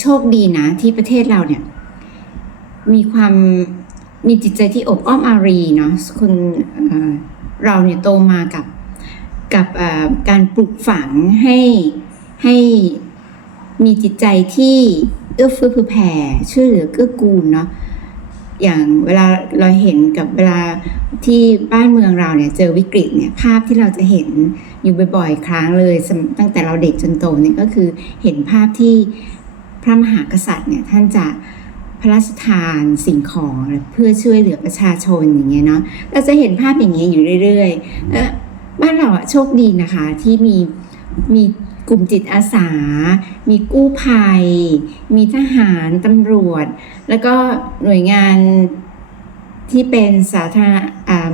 โชคดีนะที่ประเทศเราเนี่ย มีความมีจิตใจที่อบอ้อมอารีเนาะคนเเราเนี่ยโตมากับกับการปลูกฝังให้ให้มีจิตใจที่เอื้อเฟื้อเผื่อแผ่ช่วยเหลือเกื้อกูลเนาะอย่างเวลาเราเห็นกับเวลาที่บ้านเมืองเราเนี่ยเจอวิกฤตเนี่ยภาพที่เราจะเห็นอยู่บ่อยๆ ครั้งเลยตั้งแต่เราเด็กจนโตเนี่ยก็คือเห็นภาพที่ ระมหากษัตริย์เนี่ยท่านจะพระราชทานสิ่งของเพื่อช่วยเหลือประชาชนอย่างเงี้ยเนาะเราจะเห็นภาพอย่างเงี้ยอยู่เรื่อยๆบ้านเราอะโชคดีนะคะที่มีมีกลุ่มจิตอาสา มีกู้ภัย มีทหารตำรวจ แล้วก็หน่วยงานที่เป็นสาธารณ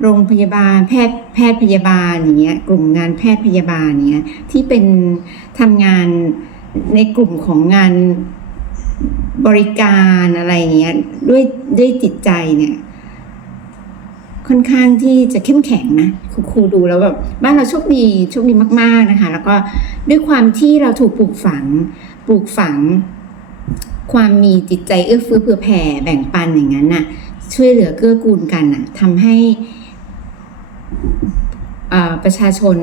โรงพยาบาลแพทย์แพทย์พยาบาลอย่างเงี้ยกลุ่มงานแพทย์พยาบาลเงี้ยที่เป็นทำงาน ในกลุ่มของงานบริการอะไรเงี้ยด้วยด้วยจิตใจเนี่ย ค่อนข้างที่จะเข้มแข็งนะครูครูดูแล้วแบบบ้านเราโชคดีโชคดีมาก ๆนะคะ แล้วก็ด้วยความที่เราถูกปลูกฝัง ปลูกฝัง ความมีจิตใจเอื้อเฟื้อเผื่อแผ่แบ่งปันอย่างนั้นน่ะ ช่วยเหลือเกื้อกูลกันน่ะทำให้ ประชาชน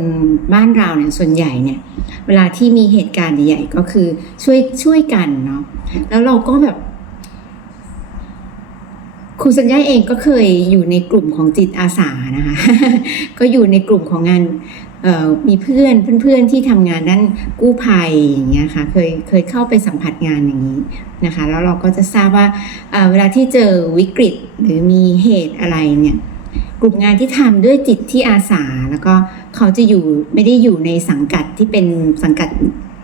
บ้านเราเนี่ยส่วนใหญ่เนี่ย เวลาที่มีเหตุการณ์ใหญ่ๆก็คือช่วยช่วยกันเนาะแล้วเราก็แบบครูสัญญาเองก็เคยอยู่ในกลุ่มของจิตอาสานะคะ ก็อยู่ในกลุ่มของงานมีเพื่อนเพื่อนๆที่ทำงานด้านกู้ภัยอย่างเงี้ยค่ะ เคยเคยเข้าไปสัมผัสงานอย่างนี้นะคะ แล้วเราก็จะทราบว่าเวลาที่เจอวิกฤตหรือมีเหตุอะไรเนี่ย กลุ่มงานที่ทำด้วยจิตที่อาสา แล้วก็เขาจะอยู่ไม่ได้อยู่ในสังกัดที่เป็นสังกัด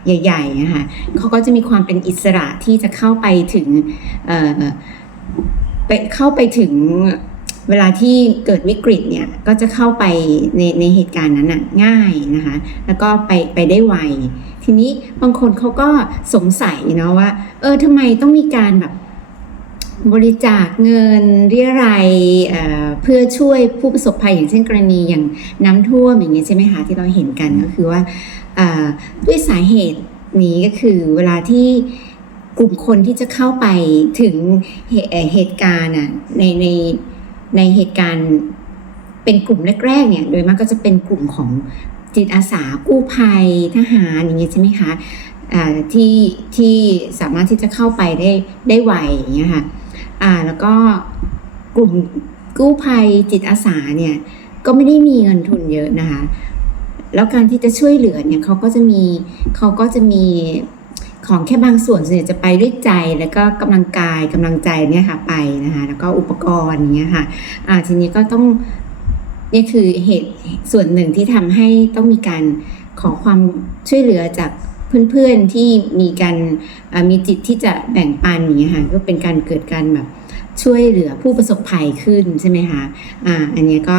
ใหญ่ๆนะคะเขาก็จะมีความเป็นอิสระที่จะเข้าไปถึงเอ่อไปเข้าไปถึงเวลาที่เกิดวิกฤตเนี่ยก็จะเข้าไปในในเหตุการณ์นั้นน่ะง่ายนะคะแล้วก็ไปไปได้ไวทีนี้บางคนเขาก็สงสัยเนาะว่า เออทำไมต้องมีการแบบ บริจาคเงินเรียรายเอ่อเพื่อช่วยผู้ประสบภัยอย่างเช่นกรณีอย่างน้ำท่วมอย่างเงี้ยใช่ไหมคะที่เราเห็นกันก็คือว่าด้วยสาเหตุนี้ก็คือเวลาที่กลุ่มคนที่จะเข้าไปถึงเหเหตุการณ์ในในในเหตุการณ์เป็นกลุ่มแรกๆเนี่ยโดยมากก็จะเป็นกลุ่มของจิตอาสากู้ภัยทหารอย่างเงี้ยใช่ไหมคะที่ที่สามารถที่จะเข้าไปได้ได้ไวอย่างเงี้ยค่ะ อ่าแล้วก็กลุ่มกู้ภัยจิตอาสาเนี่ยก็ไม่ได้มีเงินทุนเยอะนะคะ แล้วการที่จะช่วยเหลือเนี่ยเขาก็จะมีเขาก็จะมีของแค่บางส่วนส่วนใหญ่จะไปด้วยใจแล้วก็กำลังกายกำลังใจเนี่ยค่ะไปนะคะแล้วก็อุปกรณ์อย่างเงี้ยค่ะอ่าทีนี้ก็ต้องนี่คือเหตุส่วนหนึ่งที่ทำให้ต้องมีการขอความช่วยเหลือจาก เพื่อนๆที่มีการมีจิตที่จะแบ่งปันอย่างเงี้ยค่ะก็เป็นการเกิดการแบบช่วยเหลือผู้ประสบภัยขึ้นใช่ไหมคะอ่าอันนี้ก็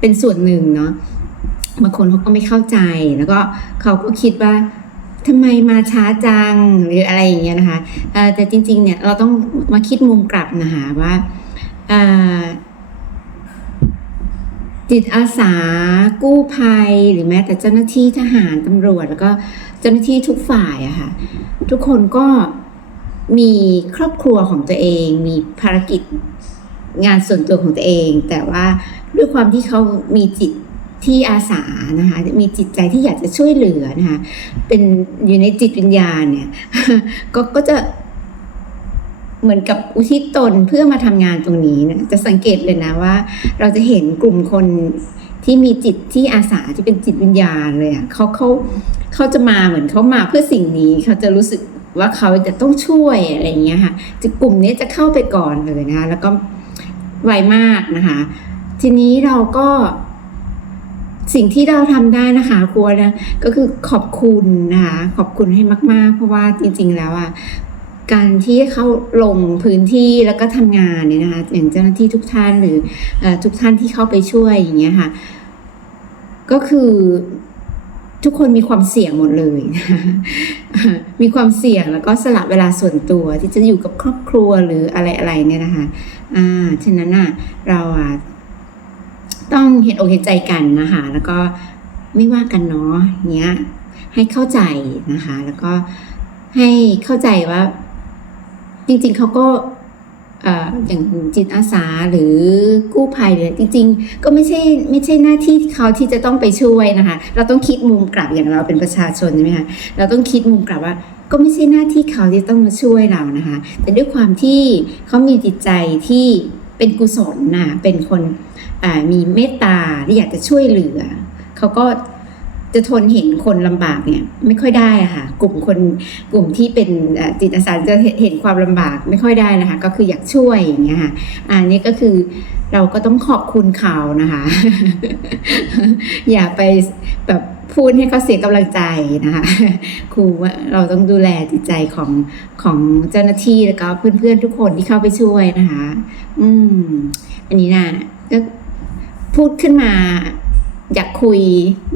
เป็นส่วนหนึ่งเนาะบางคนเขาก็ไม่เข้าใจแล้วก็เขาก็คิดว่าทำไมมาช้าจังหรืออะไรอย่างเงี้ยนะคะแต่จริงๆเนี่ยเราต้องมาคิดมุมกลับนะคะว่า จิตอาสา กู้ภัย หรือแม้แต่เจ้าหน้าที่ทหารตำรวจ แล้วก็เจ้าหน้าที่ทุกฝ่ายอะค่ะ ทุกคนก็มีครอบครัวของตัวเอง มีภารกิจงานส่วนตัวของตัวเอง แต่ว่าด้วยความที่เขามีจิตที่อาสานะคะมีจิตใจที่อยากจะช่วยเหลือนะคะเป็นอยู่ในจิตวิญญาณเนี่ยก็ก็จะ เหมือนกับอุทิศตนเพื่อมาทำงานตรงนี้นะจะสังเกตเลยนะว่า เราจะเห็นกลุ่มคนที่มีจิตที่อาสาที่เป็นจิตวิญญาณเลยอะเขาเขาเขาจะมาเหมือนเขามาเพื่อสิ่งนี้เขาจะรู้สึกว่าเขาจะต้องช่วยอะไรอย่างเงี้ยค่ะจะกลุ่มนี้จะเข้าไปก่อนเลยนะคะแล้วก็ไวมากนะคะ ทีนี้เราก็สิ่งที่เราทำได้นะคะครัวนะก็คือขอบคุณนะคะขอบคุณให้มาก ๆ เพราะว่าจริง ๆ แล้วอะ การที่เข้าลงพื้นที่แล้วก็ทำงานเนี่ยนะคะอย่างเจ้าหน้าที่ทุกท่านหรืออทุกท่านที่เข้าไปช่วยอย่างเงี้ยค่ะ ก็คือทุกคนมีความเสี่ยงหมดเลย มีความเสี่ยงแล้วก็สละเวลาส่วนตัวที่จะอยู่กับครอบครัวหรืออะไรอะไรๆเนี่ยนะคะ อ่า ฉะนั้นอะเราอะต้องเห็นอกเห็นใจกันนะคะ แล้วก็ไม่ว่ากันเนาะเนี้ย ให้เข้าใจนะคะ แล้วก็ให้เข้าใจว่า จริงๆเขาก็อย่างจิตอาสาหรือกู้ภัยเนี่ยจริง ๆ ก็ไม่ใช่ไม่ใช่หน้าที่เขาที่จะต้องไปช่วยนะคะ เราต้องคิดมุมกลับอย่างเราเป็นประชาชนใช่ไหมคะเราต้องคิดมุมกลับว่า ก็ไม่ใช่หน้าที่เขาที่ต้องมาช่วยเรานะคะ แต่ด้วยความที่เขามีจิตใจที่เป็นกุศลนะเป็นคนมีเมตตาที่อยากจะช่วยเหลือเขาก็ จะทนเห็นคนลำบากเนี่ยไม่ค่อยได้อะค่ะ กลุ่มคนกลุ่มที่เป็นจิตอาสาจะเห็นความลำบากไม่ค่อยได้นะคะ ก็คืออยากช่วยอย่างเงี้ยค่ะอันนี้ก็คือเราก็ต้องขอบคุณเขานะคะ อย่าไปแบบพูดให้เขาเสียกำลังใจนะคะครูว่าเราต้องดูแลจิตใจของของเจ้าหน้าที่แล้วก็เพื่อนๆทุกคนที่เข้าไปช่วยนะคะ อืม อันนี้นะก็พูดขึ้นมา อยากคุย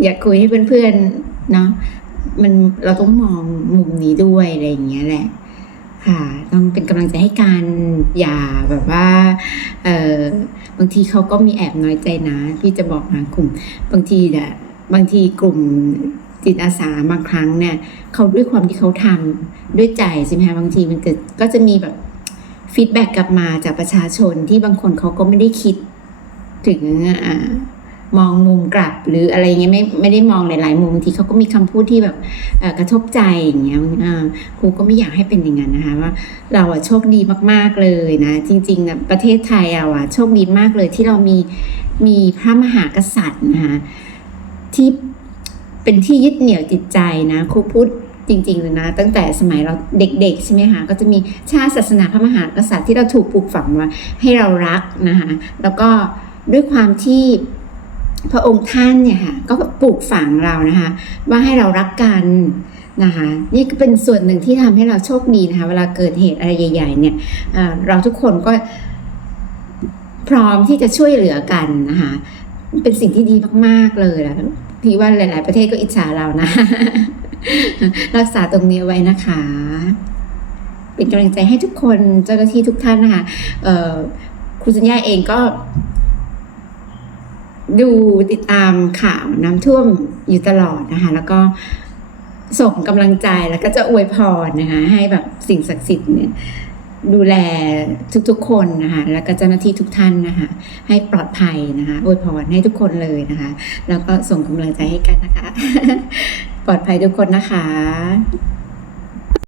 อยากคุยให้เพื่อนๆเนาะมันเราต้องมองมุมนี้ด้วยอะไรอย่างเงี้ยแหละ ค่ะ ต้องเป็นกำลังใจให้กันอย่าแบบว่าเออบางทีเขาก็มีแอบน้อยใจนะ พี่จะบอกนะกลุ่ม บางทีเนี่ยบางทีกลุ่มจิตอาสาบางครั้งเนี่ยเขาด้วยความที่เขาทำด้วยใจใช่ไหมบางทีมันเกิดก็จะมีแบบฟีดแบ็กกลับมาจากประชาชนที่บางคนเขาก็ไม่ได้คิดถึงอ่า มองมุมกลับหรืออะไรเงี้ยไม่ไม่ได้มองหลาย ๆ มุมบางทีเขาก็มีคำพูดที่แบบกระทบใจอย่างเงี้ยครูก็ไม่อยากให้เป็นอย่างนั้นนะคะว่า เราอะโชคดีมากๆเลยนะ จริงๆนะประเทศไทยเราอะโชคดีมากเลยที่เรามีมีพระมหากษัตริย์นะคะที่เป็นที่ยึดเหนี่ยวจิตใจนะครูพูดจริงๆเลยนะ ตั้งแต่สมัยเราเด็กๆ ใช่ไหมคะก็จะมีชาติศาสนาพระมหากษัตริย์ที่เราถูกปลูกฝังว่าให้เรารักนะคะแล้วก็ด้วยความที่ พระองค์ท่านเนี่ยค่ะก็ปลูกฝังเรานะคะ ว่าให้เรารักกันนะคะนี่ก็เป็นส่วนหนึ่งที่ทำให้เราโชคดีนะคะ เวลาเกิดเหตุอะไรใหญ่ ๆ เนี่ยเราทุกคนก็พร้อมที่จะช่วยเหลือกันนะคะเป็นสิ่งที่ดีมาก ๆ เลยนะพี่ว่าหลาย ๆ ประเทศก็อิจฉาเรานะ รักษาตรงนี้ไว้นะคะ เป็นกำลังใจให้ทุกคนเจ้าหน้าที่ทุกท่านนะคะครูสัญญาเองก็ ดูติดตามข่าวน้ำท่วมอยู่ตลอดนะคะ แล้วก็ส่งกำลังใจแล้วก็จะอวยพรนะคะให้แบบสิ่งศักดิ์สิทธิ์เนี่ยดูแลทุกๆคนนะคะแล้วก็เจ้าหน้าที่ทุกท่านนะคะให้ปลอดภัยนะคะอวยพรให้ทุกคนเลยนะคะ แล้วก็ส่งกำลังใจให้กันนะคะ ปลอดภัยทุกคนนะคะ